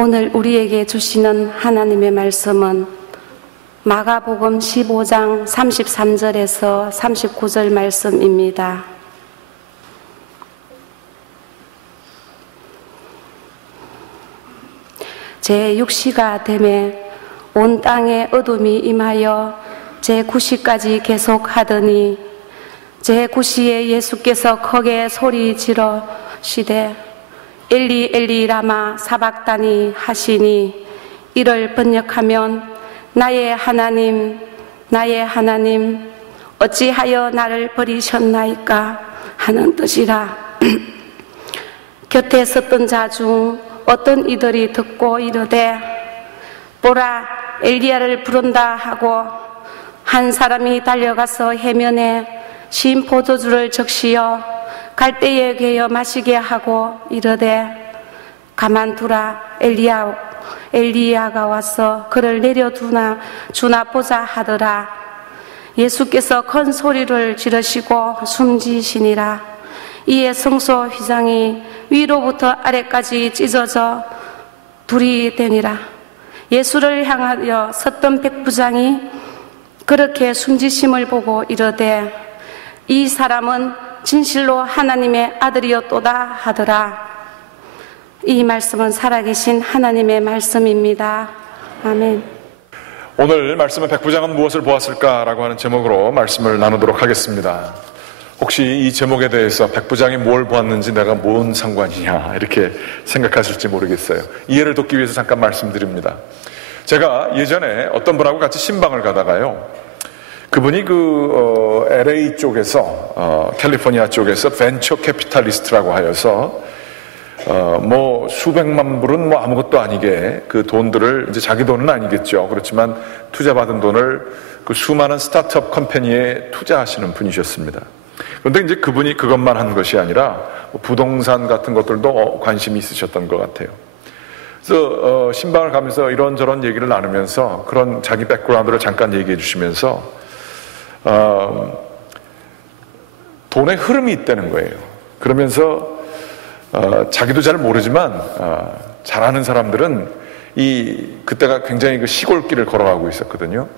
오늘 우리에게 주시는 하나님의 말씀은 마가복음 15장 33절에서 39절 말씀입니다. 제6시가 되매 온 땅에 어둠이 임하여 제9시까지 계속하더니 제9시에 예수께서 크게 소리 지르시되 엘리 엘리 라마 사박다니 하시니 이를 번역하면 나의 하나님 나의 하나님 어찌하여 나를 버리셨나이까 하는 뜻이라. 곁에 섰던 자 중 어떤 이들이 듣고 이르되 보라 엘리야를 부른다 하고 한 사람이 달려가서 해면에 신 포도주를 적시어 갈대에 괴여 마시게 하고 이르되 가만두라 엘리야가 와서 그를 내려두나 주나 보자 하더라. 예수께서 큰 소리를 지르시고 숨지시니라. 이에 성소 휘장이 위로부터 아래까지 찢어져 불이 되니라. 예수를 향하여 섰던 백부장이 그렇게 숨지심을 보고 이르되 이 사람은 진실로 하나님의 아들이었도다 하더라. 이 말씀은 살아계신 하나님의 말씀입니다. 아멘. 오늘 말씀은 백부장은 무엇을 보았을까라고 하는 제목으로 말씀을 나누도록 하겠습니다. 혹시 이 제목에 대해서 백부장이 뭘 보았는지 내가 뭔 상관이냐 이렇게 생각하실지 모르겠어요. 이해를 돕기 위해서 잠깐 말씀드립니다. 제가 예전에 어떤 분하고 같이 신방을 가다가요, 그분이 LA 쪽에서 캘리포니아 쪽에서 벤처 캐피탈리스트라고 하여서 수백만 불은 아무것도 아니게 그 돈들을, 이제 자기 돈은 아니겠죠. 그렇지만 투자받은 돈을 그 수많은 스타트업 컴퍼니에 투자하시는 분이셨습니다. 그런데 이제 그분이 그것만 한 것이 아니라 부동산 같은 것들도 관심이 있으셨던 것 같아요. 그래서 신방을 가면서 이런저런 얘기를 나누면서 그런 자기 백그라운드를 잠깐 얘기해 주시면서 돈의 흐름이 있다는 거예요. 그러면서 자기도 잘 모르지만 잘 아는 사람들은 그때가 굉장히 그 시골길을 걸어가고 있었거든요.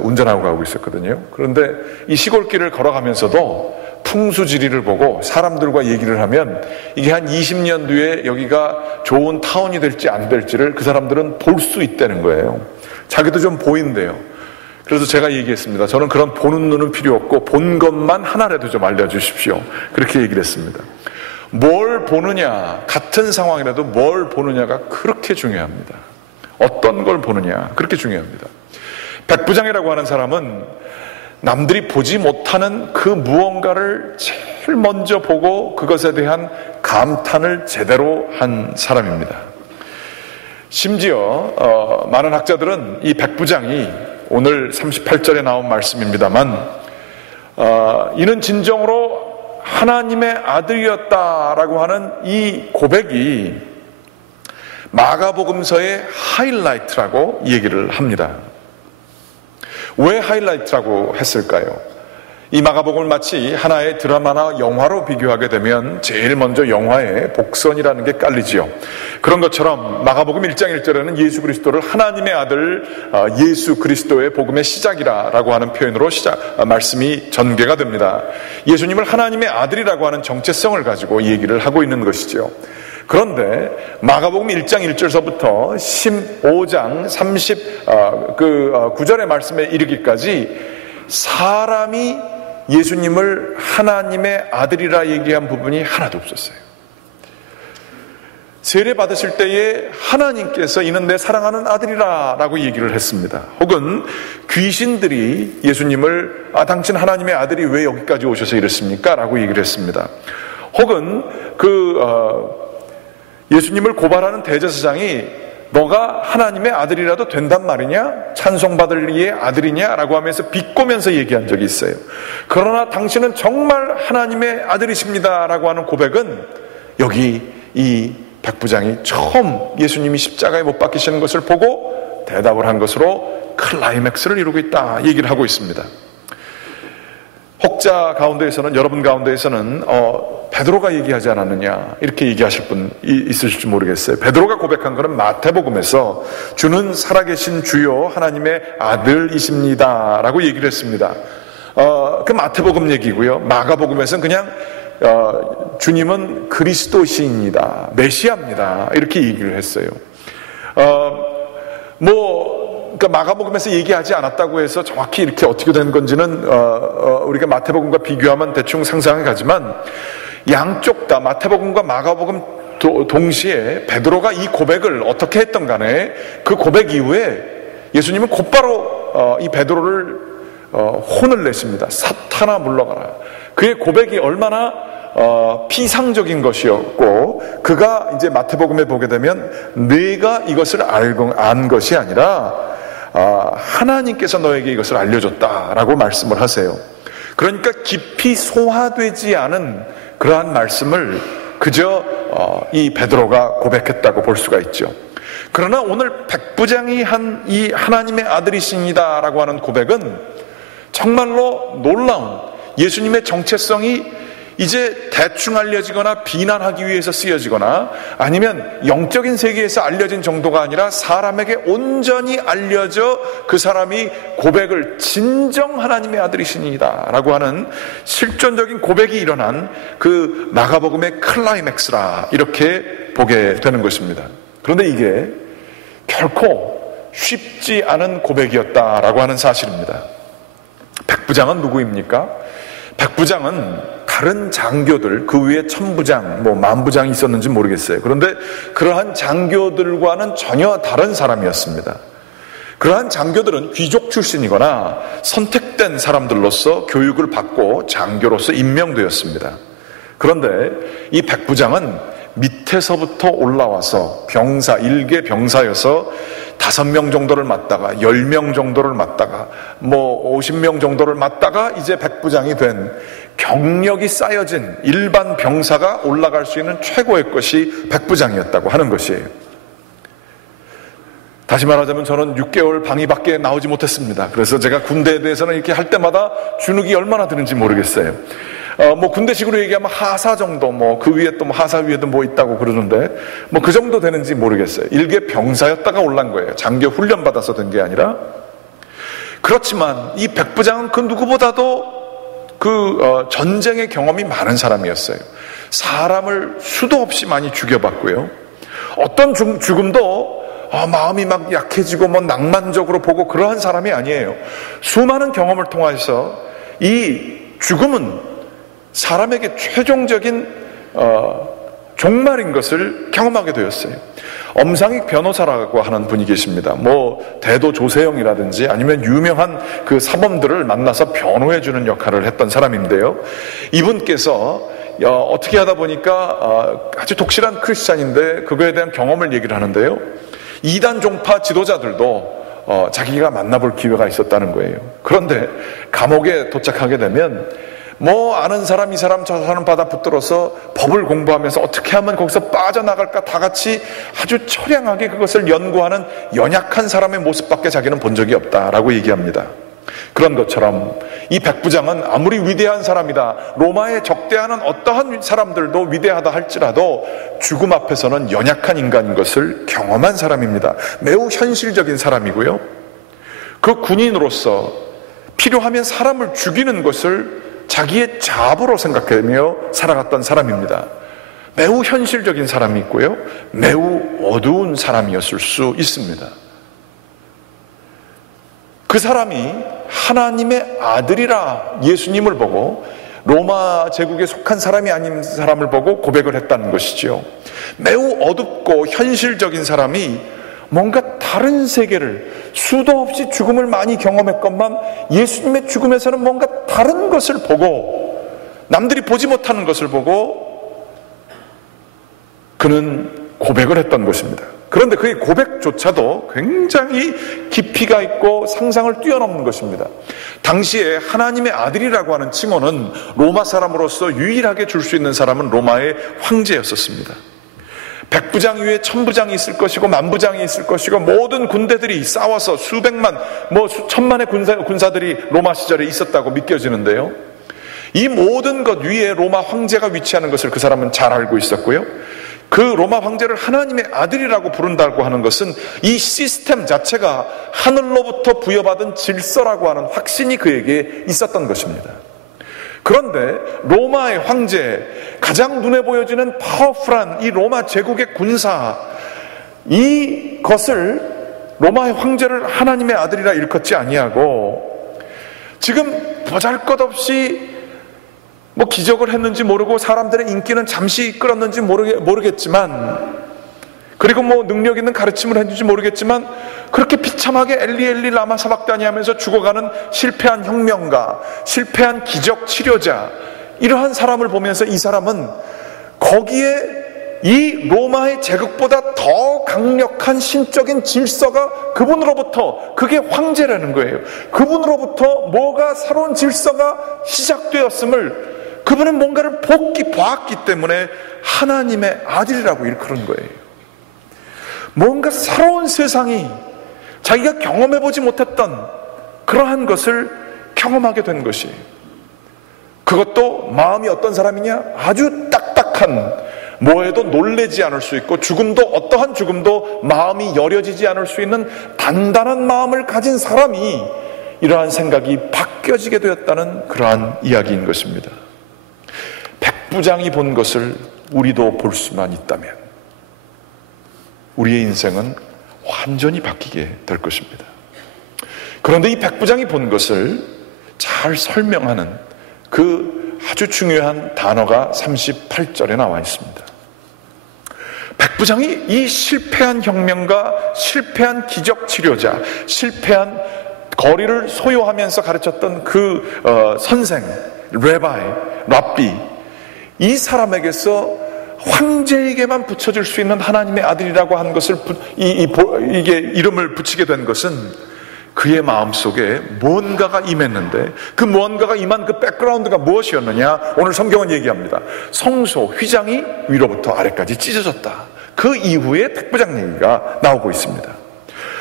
운전하고 가고 있었거든요. 그런데 이 시골길을 걸어가면서도 풍수지리를 보고 사람들과 얘기를 하면 이게 한 20년 뒤에 여기가 좋은 타운이 될지 안 될지를 그 사람들은 볼 수 있다는 거예요. 자기도 좀 보인대요. 그래서 제가 얘기했습니다. 저는 그런 보는 눈은 필요 없고 본 것만 하나라도 좀 알려주십시오. 그렇게 얘기를 했습니다. 뭘 보느냐, 같은 상황이라도 뭘 보느냐가 그렇게 중요합니다. 어떤 걸 보느냐, 그렇게 중요합니다. 백부장이라고 하는 사람은 남들이 보지 못하는 그 무언가를 제일 먼저 보고 그것에 대한 감탄을 제대로 한 사람입니다. 심지어 많은 학자들은 이 백부장이 오늘 38절에 나온 말씀입니다만 이는 진정으로 하나님의 아들이었다라고 하는 이 고백이 마가복음서의 하이라이트라고 얘기를 합니다. 왜 하이라이트라고 했을까요? 이 마가복음을 마치 하나의 드라마나 영화로 비교하게 되면 제일 먼저 영화에 복선이라는 게 깔리지요. 그런 것처럼 마가복음 1장 1절에는 예수 그리스도를 하나님의 아들 예수 그리스도의 복음의 시작이라고 하는 표현으로 말씀이 전개가 됩니다. 예수님을 하나님의 아들이라고 하는 정체성을 가지고 얘기를 하고 있는 것이죠. 그런데 마가복음 1장 1절서부터 15장 39절의 말씀에 이르기까지 사람이 예수님을 하나님의 아들이라 얘기한 부분이 하나도 없었어요. 세례 받으실 때에 하나님께서 이는 내 사랑하는 아들이라 라고 얘기를 했습니다. 혹은 귀신들이 예수님을 당신 하나님의 아들이 왜 여기까지 오셔서 이랬습니까? 라고 얘기를 했습니다. 혹은 예수님을 고발하는 대제사장이 너가 하나님의 아들이라도 된단 말이냐? 찬송받을 이의 아들이냐? 라고 하면서 비꼬면서 얘기한 적이 있어요. 그러나 당신은 정말 하나님의 아들이십니다 라고 하는 고백은 여기 이 백부장이 처음 예수님이 십자가에 못 박히시는 것을 보고 대답을 한 것으로 클라이맥스를 이루고 있다 얘기를 하고 있습니다. 혹자 가운데에서는, 여러분 가운데에서는 베드로가 얘기하지 않았느냐 이렇게 얘기하실 분 있으실지 모르겠어요. 베드로가 고백한 것은 마태복음에서 주는 살아계신 주요 하나님의 아들이십니다 라고 얘기를 했습니다. 그 마태복음 얘기고요. 마가복음에서는 그냥 주님은 그리스도시입니다, 메시아입니다 이렇게 얘기를 했어요. 그러니까 마가복음에서 얘기하지 않았다고 해서 정확히 이렇게 어떻게 된 건지는 우리가 마태복음과 비교하면 대충 상상이 가지만, 양쪽 다 마태복음과 마가복음 동시에 베드로가 이 고백을 어떻게 했던 간에 그 고백 이후에 예수님은 곧바로 이 베드로를 혼을 내십니다. 사탄아 물러가라. 그의 고백이 얼마나 피상적인 것이었고, 그가 이제 마태복음에 보게 되면 내가 이것을 안 것이 아니라 하나님께서 너에게 이것을 알려줬다라고 말씀을 하세요. 그러니까 깊이 소화되지 않은 그러한 말씀을 그저 이 베드로가 고백했다고 볼 수가 있죠. 그러나 오늘 백부장이 한 이 하나님의 아들이십니다라고 하는 고백은 정말로 놀라운 예수님의 정체성이 이제 대충 알려지거나 비난하기 위해서 쓰여지거나 아니면 영적인 세계에서 알려진 정도가 아니라 사람에게 온전히 알려져 그 사람이 고백을 진정 하나님의 아들이시니이다 라고 하는 실존적인 고백이 일어난 그 마가복음의 클라이맥스라 이렇게 보게 되는 것입니다. 그런데 이게 결코 쉽지 않은 고백이었다라고 하는 사실입니다. 백부장은 누구입니까? 백부장은 다른 장교들, 그 위에 천부장, 만부장이 있었는지 모르겠어요. 그런데 그러한 장교들과는 전혀 다른 사람이었습니다. 그러한 장교들은 귀족 출신이거나 선택된 사람들로서 교육을 받고 장교로서 임명되었습니다. 그런데 이 백부장은 밑에서부터 올라와서 병사, 일개 병사여서 5명 정도를 맡다가 10명 정도를 맡다가 50명 정도를 맡다가 이제 백부장이 된 경력이 쌓여진 일반 병사가 올라갈 수 있는 최고의 것이 백부장이었다고 하는 것이에요. 다시 말하자면 저는 6개월 방위 밖에 나오지 못했습니다. 그래서 제가 군대에 대해서는 이렇게 할 때마다 주눅이 얼마나 드는지 모르겠어요. 군대식으로 얘기하면 하사 정도, 그 위에 또 하사 위에도 있다고 그러는데, 그 정도 되는지 모르겠어요. 일개 병사였다가 올란 거예요. 장교 훈련 받아서 된 게 아니라. 그렇지만 이 백부장은 그 누구보다도 전쟁의 경험이 많은 사람이었어요. 사람을 수도 없이 많이 죽여봤고요. 어떤 죽음도 마음이 막 약해지고 낭만적으로 보고 그러한 사람이 아니에요. 수많은 경험을 통해서 이 죽음은 사람에게 최종적인 종말인 것을 경험하게 되었어요. 엄상익 변호사라고 하는 분이 계십니다. 대도 조세영이라든지 아니면 유명한 그 사범들을 만나서 변호해주는 역할을 했던 사람인데요. 이분께서 어떻게 하다 보니까 아주 독실한 크리스찬인데 그거에 대한 경험을 얘기를 하는데요. 이단 종파 지도자들도 자기가 만나볼 기회가 있었다는 거예요. 그런데 감옥에 도착하게 되면 아는 사람 이 사람 저 사람 받아 붙들어서 법을 공부하면서 어떻게 하면 거기서 빠져나갈까 다 같이 아주 처량하게 그것을 연구하는 연약한 사람의 모습밖에 자기는 본 적이 없다라고 얘기합니다. 그런 것처럼 이 백부장은 아무리 위대한 사람이다, 로마에 적대하는 어떠한 사람들도 위대하다 할지라도 죽음 앞에서는 연약한 인간인 것을 경험한 사람입니다. 매우 현실적인 사람이고요. 그 군인으로서 필요하면 사람을 죽이는 것을 자기의 자부로 생각하며 살아갔던 사람입니다. 매우 현실적인 사람이 있고요. 매우 어두운 사람이었을 수 있습니다. 그 사람이 하나님의 아들이라 예수님을 보고 로마 제국에 속한 사람이 아닌 사람을 보고 고백을 했다는 것이지요. 매우 어둡고 현실적인 사람이 뭔가 다른 세계를, 수도 없이 죽음을 많이 경험했건만 예수님의 죽음에서는 뭔가 다른 것을 보고, 남들이 보지 못하는 것을 보고 그는 고백을 했던 것입니다. 그런데 그의 고백조차도 굉장히 깊이가 있고 상상을 뛰어넘는 것입니다. 당시에 하나님의 아들이라고 하는 칭호는 로마 사람으로서 유일하게 줄 수 있는 사람은 로마의 황제였었습니다. 백부장 위에 천부장이 있을 것이고 만부장이 있을 것이고 모든 군대들이 싸워서 수백만, 수천만의 군사들이 로마 시절에 있었다고 믿겨지는데요. 이 모든 것 위에 로마 황제가 위치하는 것을 그 사람은 잘 알고 있었고요. 그 로마 황제를 하나님의 아들이라고 부른다고 하는 것은 이 시스템 자체가 하늘로부터 부여받은 질서라고 하는 확신이 그에게 있었던 것입니다. 그런데 로마의 황제, 가장 눈에 보여지는 파워풀한 이 로마 제국의 군사, 이것을 로마의 황제를 하나님의 아들이라 일컫지 아니하고 지금 보잘것없이 기적을 했는지 모르고 사람들의 인기는 잠시 끌었는지 모르겠지만, 그리고 능력 있는 가르침을 했는지 모르겠지만, 그렇게 비참하게 엘리 라마 사박다니 하면서 죽어가는 실패한 혁명가, 실패한 기적 치료자, 이러한 사람을 보면서 이 사람은 거기에 이 로마의 제국보다 더 강력한 신적인 질서가 그분으로부터, 그게 황제라는 거예요. 그분으로부터 뭐가 새로운 질서가 시작되었음을 그분은 뭔가를 보았기 때문에 하나님의 아들이라고 일컬은 거예요. 뭔가 새로운 세상이 자기가 경험해보지 못했던 그러한 것을 경험하게 된 것이에요. 그것도 마음이 어떤 사람이냐? 아주 딱딱한, 뭐에도 놀래지 않을 수 있고 어떠한 죽음도 마음이 여려지지 않을 수 있는 단단한 마음을 가진 사람이 이러한 생각이 바뀌어지게 되었다는 그러한 이야기인 것입니다. 백부장이 본 것을 우리도 볼 수만 있다면 우리의 인생은 완전히 바뀌게 될 것입니다. 그런데 이 백부장이 본 것을 잘 설명하는 그 아주 중요한 단어가 38절에 나와 있습니다. 백부장이 이 실패한 혁명가, 실패한 기적 치료자, 실패한 거리를 소요하면서 가르쳤던 그 선생, 랍비, 이 사람에게서 황제에게만 붙여줄 수 있는 하나님의 아들이라고 하는 것을 이게 이름을 붙이게 된 것은 그의 마음속에 무언가가 임했는데, 그 무언가가 임한 그 백그라운드가 무엇이었느냐? 오늘 성경은 얘기합니다. 성소 휘장이 위로부터 아래까지 찢어졌다. 그 이후에 백부장 얘기가 나오고 있습니다.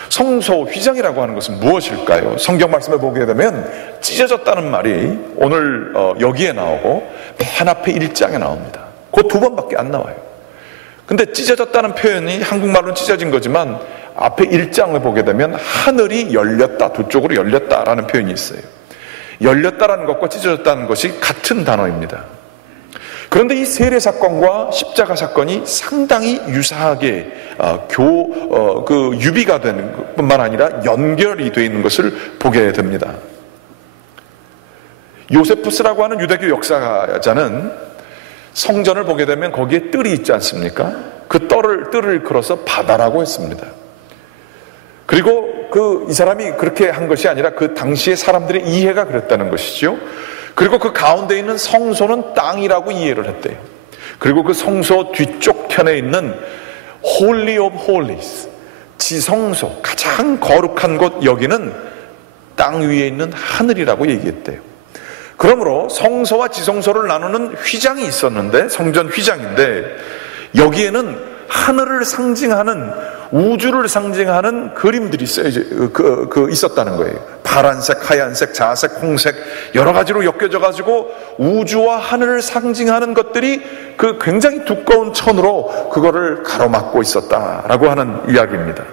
성소 휘장이라고 하는 것은 무엇일까요? 성경 말씀을 보게 되면 찢어졌다는 말이 오늘 여기에 나오고 맨 앞에 1장에 나옵니다. 그 두 번밖에 안 나와요. 근데 찢어졌다는 표현이 한국말로는 찢어진 거지만 앞에 1장을 보게 되면 하늘이 열렸다, 두 쪽으로 열렸다라는 표현이 있어요. 열렸다라는 것과 찢어졌다는 것이 같은 단어입니다. 그런데 이 세례 사건과 십자가 사건이 상당히 유사하게 유비가 되는 뿐만 아니라 연결이 되어 있는 것을 보게 됩니다. 요세푸스라고 하는 유대교 역사자는 성전을 보게 되면 거기에 뜰이 있지 않습니까? 그 뜰을 걸어서 바다라고 했습니다. 그리고 이 사람이 그렇게 한 것이 아니라 그 당시에 사람들의 이해가 그랬다는 것이죠. 그리고 그 가운데 있는 성소는 땅이라고 이해를 했대요. 그리고 그 성소 뒤쪽 편에 있는 Holy of Holies, 지성소, 가장 거룩한 곳, 여기는 땅 위에 있는 하늘이라고 얘기했대요. 그러므로 성소와 지성소를 나누는 휘장이 있었는데, 성전 휘장인데, 여기에는 하늘을 상징하는, 우주를 상징하는 그림들이 있었다는 거예요. 파란색, 하얀색, 자색, 홍색 여러 가지로 엮여져 가지고 우주와 하늘을 상징하는 것들이 그 굉장히 두꺼운 천으로 그거를 가로막고 있었다라고 하는 이야기입니다.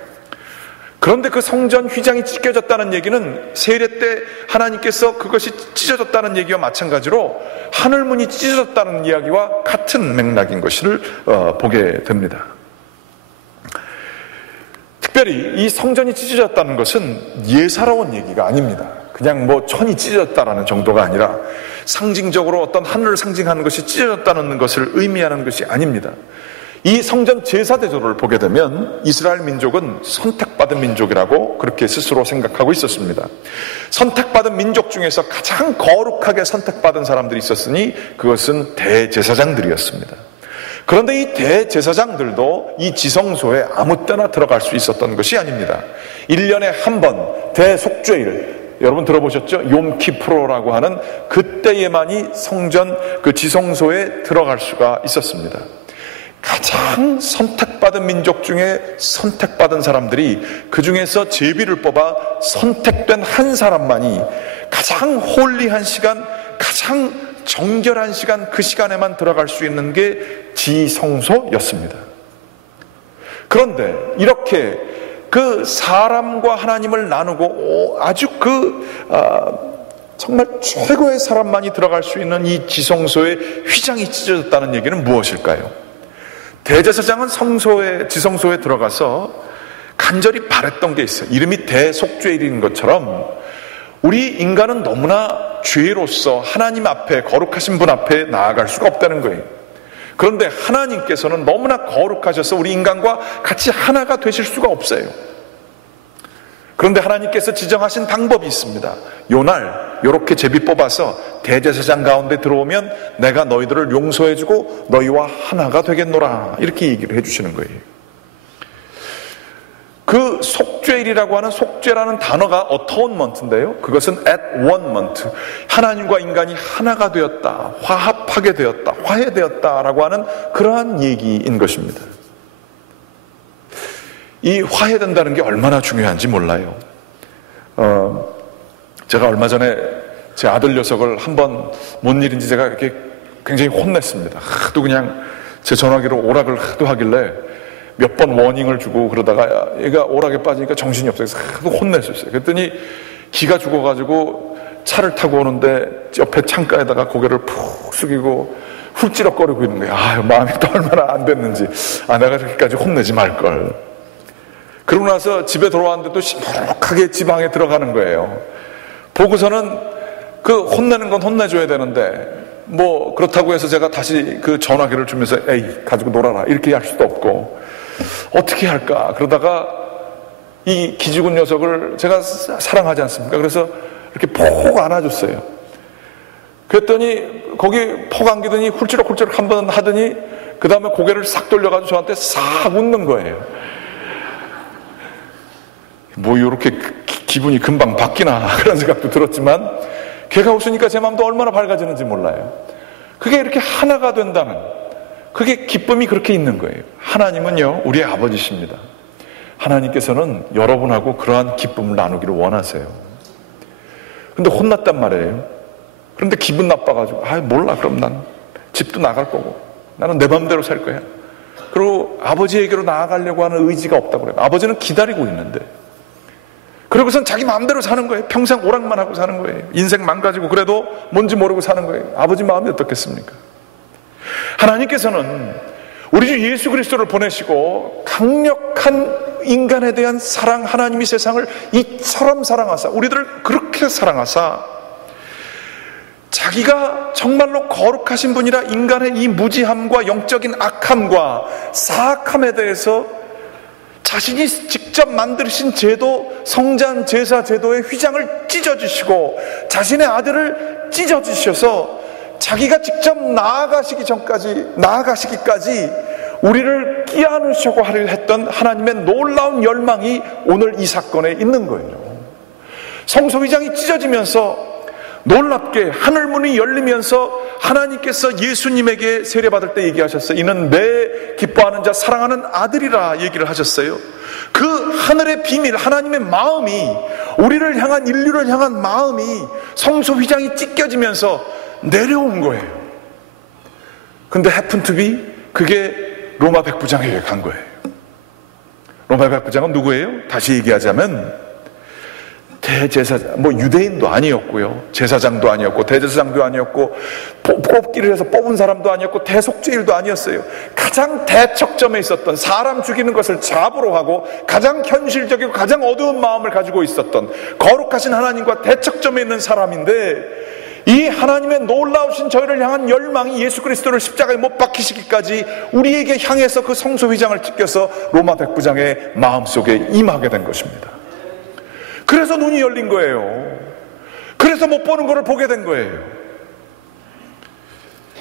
그런데 그 성전 휘장이 찢겨졌다는 얘기는 세례 때 하나님께서 그것이 찢어졌다는 얘기와 마찬가지로 하늘문이 찢어졌다는 이야기와 같은 맥락인 것을 보게 됩니다. 특별히 이 성전이 찢어졌다는 것은 예사로운 얘기가 아닙니다. 그냥 천이 찢어졌다라는 정도가 아니라 상징적으로 어떤 하늘을 상징하는 것이 찢어졌다는 것을 의미하는 것이 아닙니다. 이 성전 제사대조를 보게 되면 이스라엘 민족은 선택받은 민족이라고 그렇게 스스로 생각하고 있었습니다. 선택받은 민족 중에서 가장 거룩하게 선택받은 사람들이 있었으니 그것은 대제사장들이었습니다. 그런데 이 대제사장들도 이 지성소에 아무 때나 들어갈 수 있었던 것이 아닙니다. 1년에 한 번 대속죄일, 여러분 들어보셨죠? 욤키프로라고 하는 그때에만이 성전 그 지성소에 들어갈 수가 있었습니다. 가장 선택받은 민족 중에 선택받은 사람들이 그 중에서 제비를 뽑아 선택된 한 사람만이 가장 홀리한 시간, 가장 정결한 시간, 그 시간에만 들어갈 수 있는 게 지성소였습니다. 그런데 이렇게 그 사람과 하나님을 나누고 아주 정말 최고의 사람만이 들어갈 수 있는 이 지성소의 휘장이 찢어졌다는 얘기는 무엇일까요? 대제사장은 지성소에 들어가서 간절히 바랬던 게 있어요. 이름이 대속죄일인 것처럼 우리 인간은 너무나 죄로서 하나님 앞에, 거룩하신 분 앞에 나아갈 수가 없다는 거예요. 그런데 하나님께서는 너무나 거룩하셔서 우리 인간과 같이 하나가 되실 수가 없어요. 그런데 하나님께서 지정하신 방법이 있습니다. 요날 요렇게 제비 뽑아서 대제사장 가운데 들어오면 내가 너희들을 용서해주고 너희와 하나가 되겠노라, 이렇게 얘기를 해주시는 거예요. 그 속죄일이라고 하는, 속죄라는 단어가 atonement인데요, 그것은 at one ment, 하나님과 인간이 하나가 되었다, 화합하게 되었다, 화해되었다라고 하는 그러한 얘기인 것입니다. 이 화해된다는 게 얼마나 중요한지 몰라요. 제가 얼마 전에 제 아들 녀석을 한번 뭔 일인지 제가 이렇게 굉장히 혼냈습니다. 하도 그냥 제 전화기로 오락을 하도 하길래 몇 번 워닝을 주고 그러다가 얘가 오락에 빠지니까 정신이 없어요. 그래서 하도 혼냈었어요. 그랬더니 기가 죽어가지고 차를 타고 오는데 옆에 창가에다가 고개를 푹 숙이고 훌찌럭거리고 있는 거예요. 아유, 마음이 또 얼마나 안 됐는지. 내가 저렇게까지 혼내지 말걸. 그러고 나서 집에 돌아왔는데도 시무룩하게 지방에 들어가는 거예요. 보고서는 그 혼내는 건 혼내줘야 되는데 뭐 그렇다고 해서 제가 다시 그 전화기를 주면서 에이 가지고 놀아라 이렇게 할 수도 없고 어떻게 할까 그러다가 이 기죽은 녀석을 제가 사랑하지 않습니까? 그래서 이렇게 폭 안아줬어요. 그랬더니 거기 폭 안기더니 훌ጭ럭훌ጭ럭 한번 하더니 그 다음에 고개를 싹 돌려가지고 저한테 싹 웃는 거예요. 뭐 이렇게 기분이 금방 바뀌나 그런 생각도 들었지만 걔가 웃으니까 제 마음도 얼마나 밝아지는지 몰라요. 그게 이렇게 하나가 된다는, 그게 기쁨이 그렇게 있는 거예요. 하나님은요 우리의 아버지십니다. 하나님께서는 여러분하고 그러한 기쁨을 나누기를 원하세요. 근데 혼났단 말이에요. 그런데 기분 나빠가지고 몰라, 그럼 난 집도 나갈 거고 나는 내 맘대로 살 거야. 그리고 아버지에게로 나아가려고 하는 의지가 없다고 그래요. 아버지는 기다리고 있는데, 그러고선 자기 마음대로 사는 거예요. 평생 오락만 하고 사는 거예요. 인생 망가지고 그래도 뭔지 모르고 사는 거예요. 아버지 마음이 어떻겠습니까? 하나님께서는 우리 주 예수 그리스도를 보내시고 강력한 인간에 대한 사랑, 하나님이 세상을 이처럼 사랑하사, 우리들을 그렇게 사랑하사 자기가 정말로 거룩하신 분이라 인간의 이 무지함과 영적인 악함과 사악함에 대해서 자신이 직접 만드신 제도, 성전 제사 제도의 휘장을 찢어주시고 자신의 아들을 찢어주셔서 자기가 직접 나아가시기까지 우리를 끼안으시고 하려 했던 하나님의 놀라운 열망이 오늘 이 사건에 있는 거예요. 성소 휘장이 찢어지면서 놀랍게 하늘문이 열리면서 하나님께서 예수님에게 세례받을 때 얘기하셨어요. 이는 내 기뻐하는 자 사랑하는 아들이라 얘기를 하셨어요. 그 하늘의 비밀, 하나님의 마음이, 우리를 향한, 인류를 향한 마음이 성소 휘장이 찢겨지면서 내려온 거예요. 근데 happen to be 그게 로마 백부장에게 간 거예요. 로마 백부장은 누구예요? 다시 얘기하자면 대제사장, 유대인도 아니었고요, 제사장도 아니었고, 대제사장도 아니었고, 뽑기를 해서 뽑은 사람도 아니었고, 대속죄일도 아니었어요. 가장 대척점에 있었던, 사람 죽이는 것을 잡으로 하고 가장 현실적이고 가장 어두운 마음을 가지고 있었던 거룩하신 하나님과 대척점에 있는 사람인데, 이 하나님의 놀라우신 저희를 향한 열망이 예수 그리스도를 십자가에 못 박히시기까지 우리에게 향해서 그 성소 휘장을 찢겨서 로마 백부장의 마음속에 임하게 된 것입니다. 그래서 눈이 열린 거예요. 그래서 못 보는 거를 보게 된 거예요.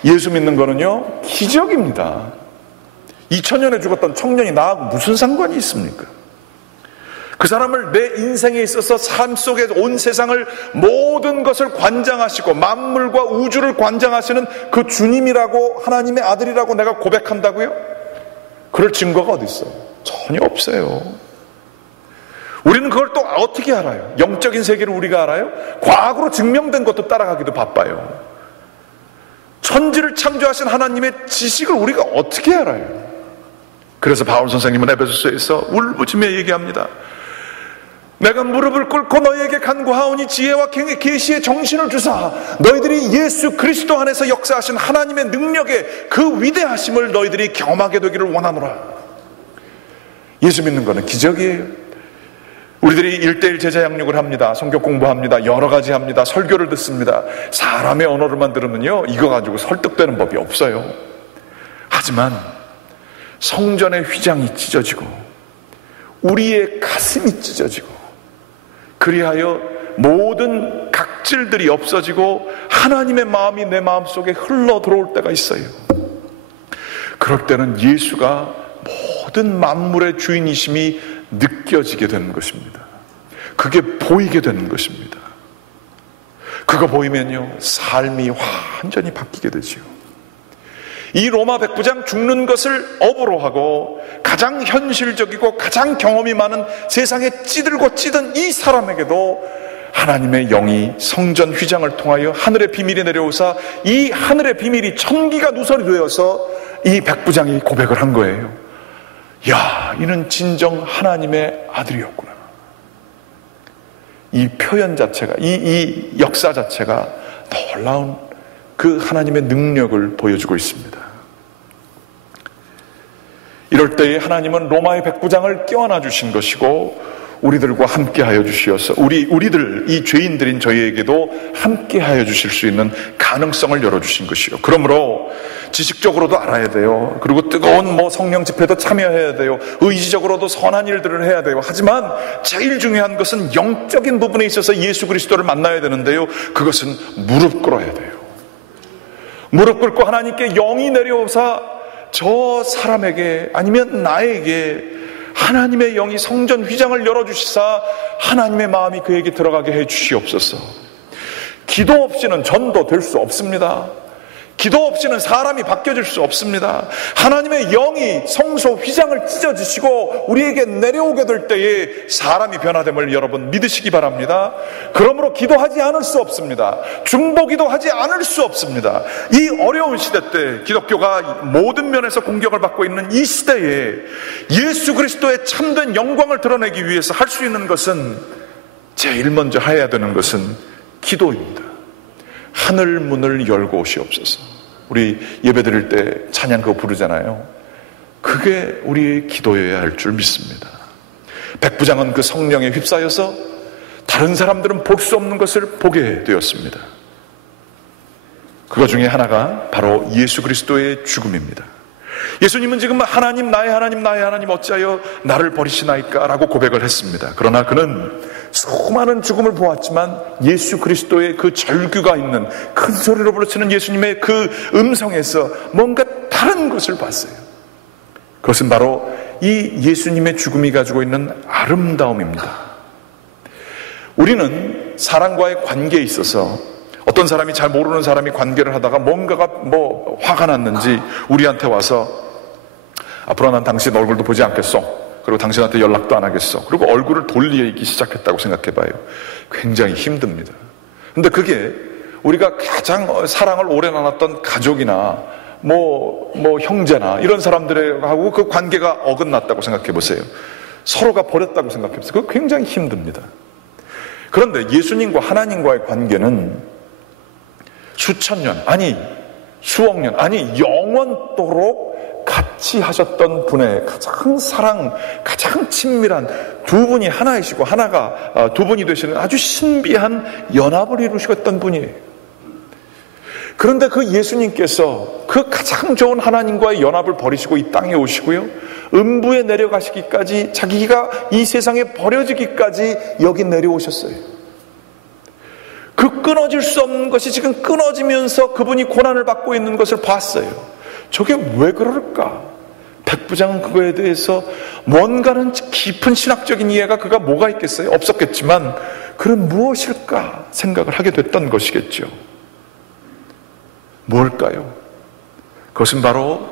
예수 믿는 거는요 기적입니다. 2000년에 죽었던 청년이 나하고 무슨 상관이 있습니까? 그 사람을 내 인생에 있어서 삶 속에 온 세상을, 모든 것을 관장하시고 만물과 우주를 관장하시는 그 주님이라고, 하나님의 아들이라고 내가 고백한다고요? 그럴 증거가 어디 있어요? 전혀 없어요. 우리는 그걸 또 어떻게 알아요? 영적인 세계를 우리가 알아요? 과학으로 증명된 것도 따라가기도 바빠요. 천지를 창조하신 하나님의 지식을 우리가 어떻게 알아요? 그래서 바울 선생님은 에베소서에서 울부짖며 얘기합니다. 내가 무릎을 꿇고 너희에게 간구하오니 지혜와 계시의 정신을 주사 너희들이 예수 그리스도 안에서 역사하신 하나님의 능력의 그 위대하심을 너희들이 경험하게 되기를 원하노라. 예수 믿는 것은 기적이에요. 우리들이 1:1 제자 양육을 합니다. 성경 공부합니다. 여러 가지 합니다. 설교를 듣습니다. 사람의 언어로만 들으면요, 이거 가지고 설득되는 법이 없어요. 하지만 성전의 휘장이 찢어지고 우리의 가슴이 찢어지고 그리하여 모든 각질들이 없어지고 하나님의 마음이 내 마음속에 흘러 들어올 때가 있어요. 그럴 때는 예수가 모든 만물의 주인이심이 느껴지게 되는 것입니다. 그게 보이게 되는 것입니다. 그거 보이면요, 삶이 완전히 바뀌게 되지요. 이 로마 백부장 죽는 것을 업으로 하고 가장 현실적이고 가장 경험이 많은 세상에 찌들고 찌든 이 사람에게도 하나님의 영이 성전 휘장을 통하여 하늘의 비밀이 내려오사 이 하늘의 비밀이 천기가 누설이 되어서 이 백부장이 고백을 한 거예요. 야, 이는 진정 하나님의 아들이었구나. 이 표현 자체가, 이 역사 자체가 놀라운 그 하나님의 능력을 보여주고 있습니다. 이럴 때에 하나님은 로마의 백부장을 껴안아 주신 것이고 우리들과 함께하여 주시어서 우리들 이 죄인들인 저희에게도 함께하여 주실 수 있는 가능성을 열어주신 것이요. 그러므로 지식적으로도 알아야 돼요. 그리고 뜨거운 성령 집회도 참여해야 돼요. 의지적으로도 선한 일들을 해야 돼요. 하지만 제일 중요한 것은 영적인 부분에 있어서 예수 그리스도를 만나야 되는데요. 그것은 무릎 꿇어야 돼요. 무릎 꿇고 하나님께 영이 내려오사 저 사람에게 아니면 나에게 하나님의 영이 성전 휘장을 열어주시사 하나님의 마음이 그에게 들어가게 해주시옵소서. 기도 없이는 전도 될 수 없습니다. 기도 없이는 사람이 바뀌어질 수 없습니다. 하나님의 영이 성소 휘장을 찢어지시고 우리에게 내려오게 될 때에 사람이 변화됨을 여러분 믿으시기 바랍니다. 그러므로 기도하지 않을 수 없습니다. 중보기도 하지 않을 수 없습니다. 이 어려운 시대 때 기독교가 모든 면에서 공격을 받고 있는 이 시대에 예수 그리스도의 참된 영광을 드러내기 위해서 할 수 있는 것은 제일 먼저 해야 되는 것은 기도입니다. 하늘 문을 열고 오시옵소서. 우리 예배 드릴 때 찬양 그거 부르잖아요. 그게 우리의 기도여야 할 줄 믿습니다. 백부장은 그 성령에 휩싸여서 다른 사람들은 볼 수 없는 것을 보게 되었습니다. 그거 중에 하나가 바로 예수 그리스도의 죽음입니다. 예수님은 지금 하나님 나의 하나님 나의 하나님 어찌하여 나를 버리시나이까 라고 고백을 했습니다. 그러나 그는 수많은 죽음을 보았지만 예수 그리스도의 그 절규가 있는 큰 소리로 부르치는 예수님의 그 음성에서 뭔가 다른 것을 봤어요. 그것은 바로 이 예수님의 죽음이 가지고 있는 아름다움입니다. 우리는 사람과의 관계에 있어서 어떤 사람이 잘 모르는 사람이 관계를 하다가 뭔가가 화가 났는지 우리한테 와서 앞으로 난 당신 얼굴도 보지 않겠어. 그리고 당신한테 연락도 안 하겠어. 그리고 얼굴을 돌리기 시작했다고 생각해봐요. 굉장히 힘듭니다. 근데 그게 우리가 가장 사랑을 오래 나눴던 가족이나 형제나 이런 사람들하고 그 관계가 어긋났다고 생각해보세요. 서로가 버렸다고 생각해보세요. 그거 굉장히 힘듭니다. 그런데 예수님과 하나님과의 관계는 수천 년, 아니 수억 년, 아니 영원토록 같이 하셨던 분의 가장 친밀한 두 분이 하나이시고 하나가 두 분이 되시는 아주 신비한 연합을 이루셨던 분이에요. 그런데 그 예수님께서 그 가장 좋은 하나님과의 연합을 버리시고 이 땅에 오시고요, 음부에 내려가시기까지, 자기가 이 세상에 버려지기까지 여기 내려오셨어요. 그 끊어질 수 없는 것이 지금 끊어지면서 그분이 고난을 받고 있는 것을 봤어요. 저게 왜 그럴까? 백부장은 그거에 대해서 뭔가는 깊은 신학적인 이해가 그가 뭐가 있겠어요? 없었겠지만 그는 무엇일까 생각을 하게 됐던 것이겠죠. 뭘까요? 그것은 바로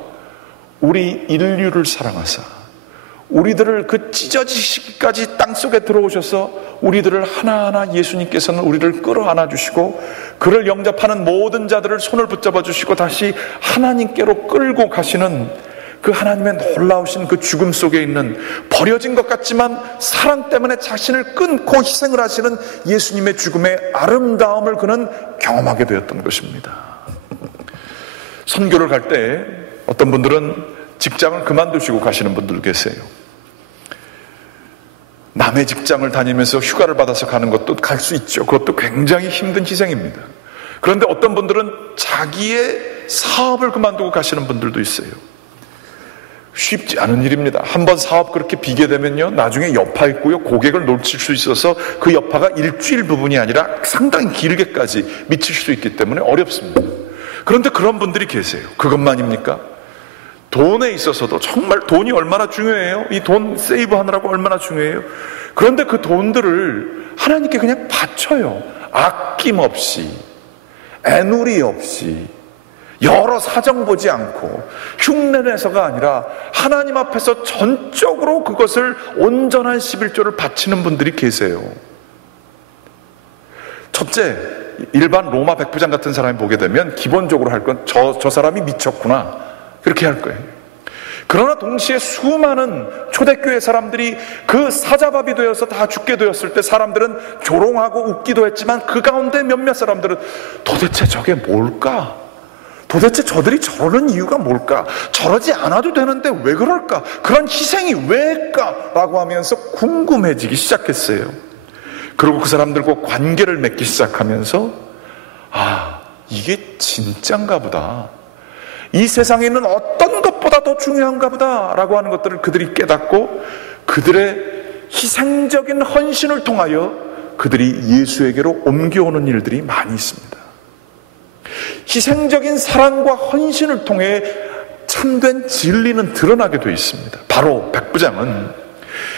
우리 인류를 사랑하사 우리들을 그 찢어지시기까지 땅속에 들어오셔서 우리들을 하나하나 예수님께서는 우리를 끌어안아 주시고 그를 영접하는 모든 자들을 손을 붙잡아 주시고 다시 하나님께로 끌고 가시는 그 하나님의 놀라우신 그 죽음 속에 있는 버려진 것 같지만 사랑 때문에 자신을 끊고 희생을 하시는 예수님의 죽음의 아름다움을 그는 경험하게 되었던 것입니다. 선교를 갈 때 어떤 분들은 직장을 그만두시고 가시는 분들 계세요. 남의 직장을 다니면서 휴가를 받아서 가는 것도 갈 수 있죠. 그것도 굉장히 힘든 희생입니다. 그런데 어떤 분들은 자기의 사업을 그만두고 가시는 분들도 있어요. 쉽지 않은 일입니다. 한번 사업 그렇게 비게 되면요, 나중에 여파 있고요, 고객을 놓칠 수 있어서 그 여파가 일주일 부분이 아니라 상당히 길게까지 미칠 수 있기 때문에 어렵습니다. 그런데 그런 분들이 계세요. 그것만입니까? 돈에 있어서도 정말 돈이 얼마나 중요해요? 이 돈 세이브 하느라고 얼마나 중요해요? 그런데 그 돈들을 하나님께 그냥 바쳐요. 아낌없이, 애누리 없이, 여러 사정 보지 않고 흉내내서가 아니라 하나님 앞에서 전적으로 그것을 온전한 11조를 바치는 분들이 계세요. 첫째, 일반 로마 백부장 같은 사람이 보게 되면 기본적으로 할 건 저 사람이 미쳤구나, 그렇게 할 거예요. 그러나 동시에 수많은 초대교회 사람들이 그 사자밥이 되어서 다 죽게 되었을 때 사람들은 조롱하고 웃기도 했지만 그 가운데 몇몇 사람들은 도대체 저게 뭘까? 도대체 저들이 저러는 이유가 뭘까? 저러지 않아도 되는데 왜 그럴까? 그런 희생이 왜일까? 라고 하면서 궁금해지기 시작했어요. 그리고 그 사람들과 관계를 맺기 시작하면서 아, 이게 진짠가 보다. 이 세상에 있는 어떤 것보다 더 중요한가 보다 라고 하는 것들을 그들이 깨닫고 그들의 희생적인 헌신을 통하여 그들이 예수에게로 옮겨오는 일들이 많이 있습니다. 희생적인 사랑과 헌신을 통해 참된 진리는 드러나게 되어 있습니다. 바로 백부장은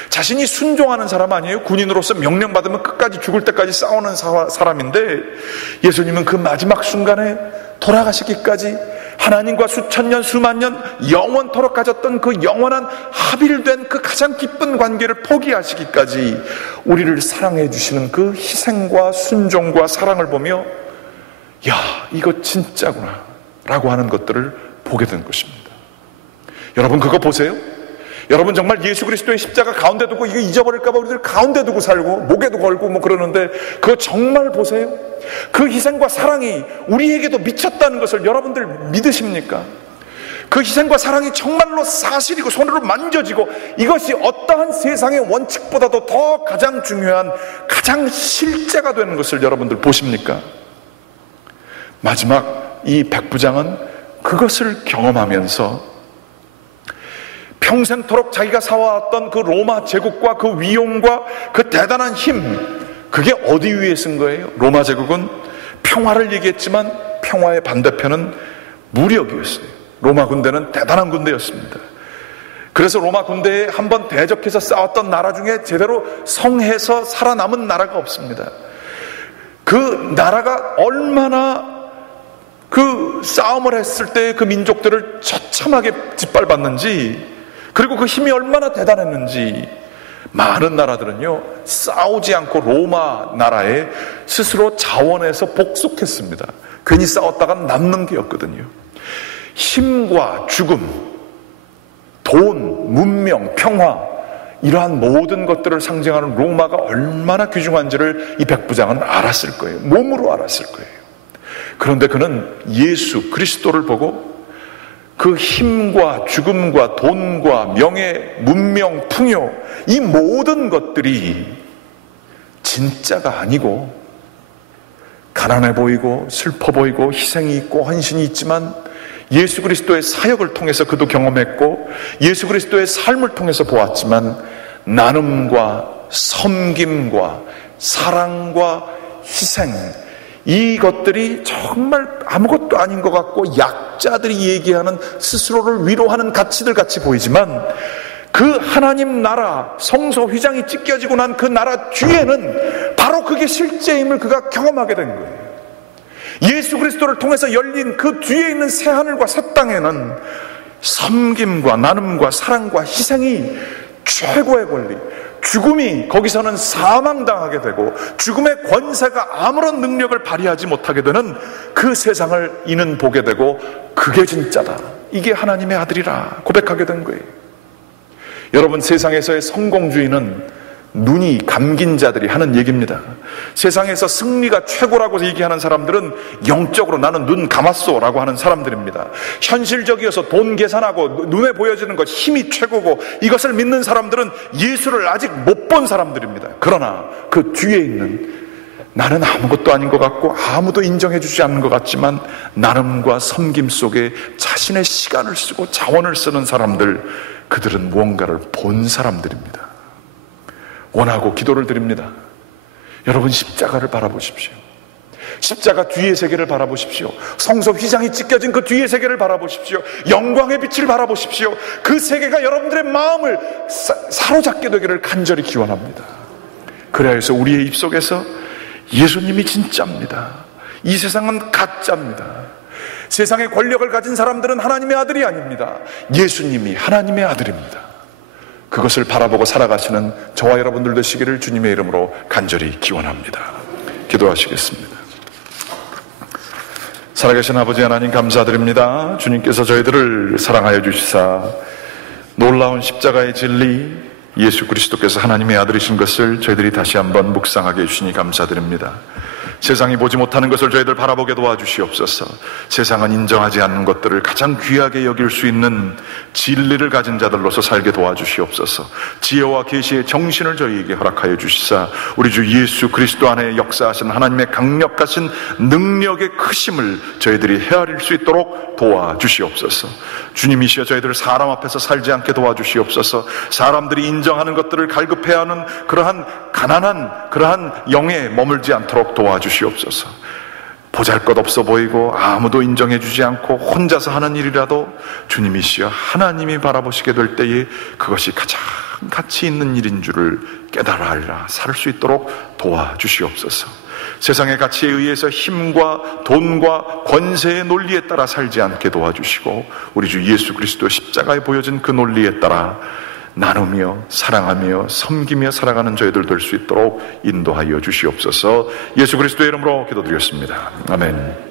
자신이 순종하는 사람 아니에요? 군인으로서 명령받으면 끝까지 죽을 때까지 싸우는 사람인데 예수님은 그 마지막 순간에 돌아가시기까지 하나님과 수천 년, 수만 년 영원토록 가졌던 그 영원한 합일된 그 가장 기쁜 관계를 포기하시기까지 우리를 사랑해 주시는 그 희생과 순종과 사랑을 보며 야, 이거 진짜구나 라고 하는 것들을 보게 된 것입니다. 여러분 그거 보세요. 여러분 정말 예수 그리스도의 십자가 가운데 두고 이거 잊어버릴까 봐 우리들 가운데 두고 살고 목에도 걸고 뭐 그러는데 그거 정말 보세요. 그 희생과 사랑이 우리에게도 미쳤다는 것을 여러분들 믿으십니까? 그 희생과 사랑이 정말로 사실이고 손으로 만져지고 이것이 어떠한 세상의 원칙보다도 더 가장 중요한 가장 실제가 되는 것을 여러분들 보십니까? 마지막 이 백부장은 그것을 경험하면서 평생토록 자기가 살아왔던 그 로마 제국과 그 위용과 그 대단한 힘, 그게 어디 위에 쓴 거예요? 로마 제국은 평화를 얘기했지만 평화의 반대편은 무력이었어요. 로마 군대는 대단한 군대였습니다. 그래서 로마 군대에 한번 대적해서 싸웠던 나라 중에 제대로 성해서 살아남은 나라가 없습니다. 그 나라가 얼마나 그 싸움을 했을 때 그 민족들을 처참하게 짓밟았는지, 그리고 그 힘이 얼마나 대단했는지 많은 나라들은요 싸우지 않고 로마 나라에 스스로 자원해서 복속했습니다. 괜히 싸웠다가 남는 게 없거든요. 힘과 죽음, 돈, 문명, 평화, 이러한 모든 것들을 상징하는 로마가 얼마나 귀중한지를 이 백부장은 알았을 거예요. 몸으로 알았을 거예요. 그런데 그는 예수 그리스도를 보고 그 힘과 죽음과 돈과 명예, 문명, 풍요, 이 모든 것들이 진짜가 아니고 가난해 보이고 슬퍼 보이고 희생이 있고 헌신이 있지만 예수 그리스도의 사역을 통해서 그도 경험했고 예수 그리스도의 삶을 통해서 보았지만 나눔과 섬김과 사랑과 희생, 이것들이 정말 아무것도 아닌 것 같고 약자들이 얘기하는 스스로를 위로하는 가치들 같이 보이지만 그 하나님 나라 성소 휘장이 찢겨지고 난 그 나라 뒤에는 바로 그게 실제임을 그가 경험하게 된 거예요. 예수 그리스도를 통해서 열린 그 뒤에 있는 새하늘과 새 땅에는 섬김과 나눔과 사랑과 희생이 최고의 권리, 죽음이 거기서는 사망당하게 되고 죽음의 권세가 아무런 능력을 발휘하지 못하게 되는 그 세상을 이는 보게 되고, 그게 진짜다, 이게 하나님의 아들이라 고백하게 된 거예요. 여러분, 세상에서의 성공주의는 눈이 감긴 자들이 하는 얘기입니다. 세상에서 승리가 최고라고 얘기하는 사람들은 영적으로 나는 눈 감았어 라고 하는 사람들입니다. 현실적이어서 돈 계산하고 눈에 보여지는 것, 힘이 최고고, 이것을 믿는 사람들은 예수를 아직 못 본 사람들입니다. 그러나 그 뒤에 있는, 나는 아무것도 아닌 것 같고 아무도 인정해 주지 않는 것 같지만 나눔과 섬김 속에 자신의 시간을 쓰고 자원을 쓰는 사람들, 그들은 무언가를 본 사람들입니다. 원하고 기도를 드립니다. 여러분, 십자가를 바라보십시오. 십자가 뒤의 세계를 바라보십시오. 성소 휘장이 찢겨진 그 뒤의 세계를 바라보십시오. 영광의 빛을 바라보십시오. 그 세계가 여러분들의 마음을 사로잡게 되기를 간절히 기원합니다. 그래야 해서 우리의 입속에서 예수님이 진짜입니다, 이 세상은 가짜입니다, 세상의 권력을 가진 사람들은 하나님의 아들이 아닙니다, 예수님이 하나님의 아들입니다, 그것을 바라보고 살아가시는 저와 여러분들 되시기를 주님의 이름으로 간절히 기원합니다. 기도하시겠습니다. 살아계신 아버지 하나님, 감사드립니다. 주님께서 저희들을 사랑하여 주시사 놀라운 십자가의 진리, 예수 그리스도께서 하나님의 아들이신 것을 저희들이 다시 한번 묵상하게 해주시니 감사드립니다. 세상이 보지 못하는 것을 저희들 바라보게 도와주시옵소서. 세상은 인정하지 않는 것들을 가장 귀하게 여길 수 있는 진리를 가진 자들로서 살게 도와주시옵소서. 지혜와 계시의 정신을 저희에게 허락하여 주시사 우리 주 예수 그리스도 안에 역사하신 하나님의 강력하신 능력의 크심을 저희들이 헤아릴 수 있도록 도와주시옵소서. 주님이시여 저희들을 사람 앞에서 살지 않게 도와주시옵소서. 사람들이 인정하는 것들을 갈급해야 하는 그러한 가난한 그러한 영에 머물지 않도록 도와주시옵소서. 보잘것없어 보이고 아무도 인정해주지 않고 혼자서 하는 일이라도 주님이시여 하나님이 바라보시게 될 때에 그것이 가장 가치 있는 일인 줄을 깨달아 알라 살 수 있도록 도와주시옵소서. 세상의 가치에 의해서 힘과 돈과 권세의 논리에 따라 살지 않게 도와주시고 우리 주 예수 그리스도 십자가에 보여진 그 논리에 따라 나누며 사랑하며 섬기며 살아가는 저희들 될 수 있도록 인도하여 주시옵소서. 예수 그리스도의 이름으로 기도드렸습니다. 아멘.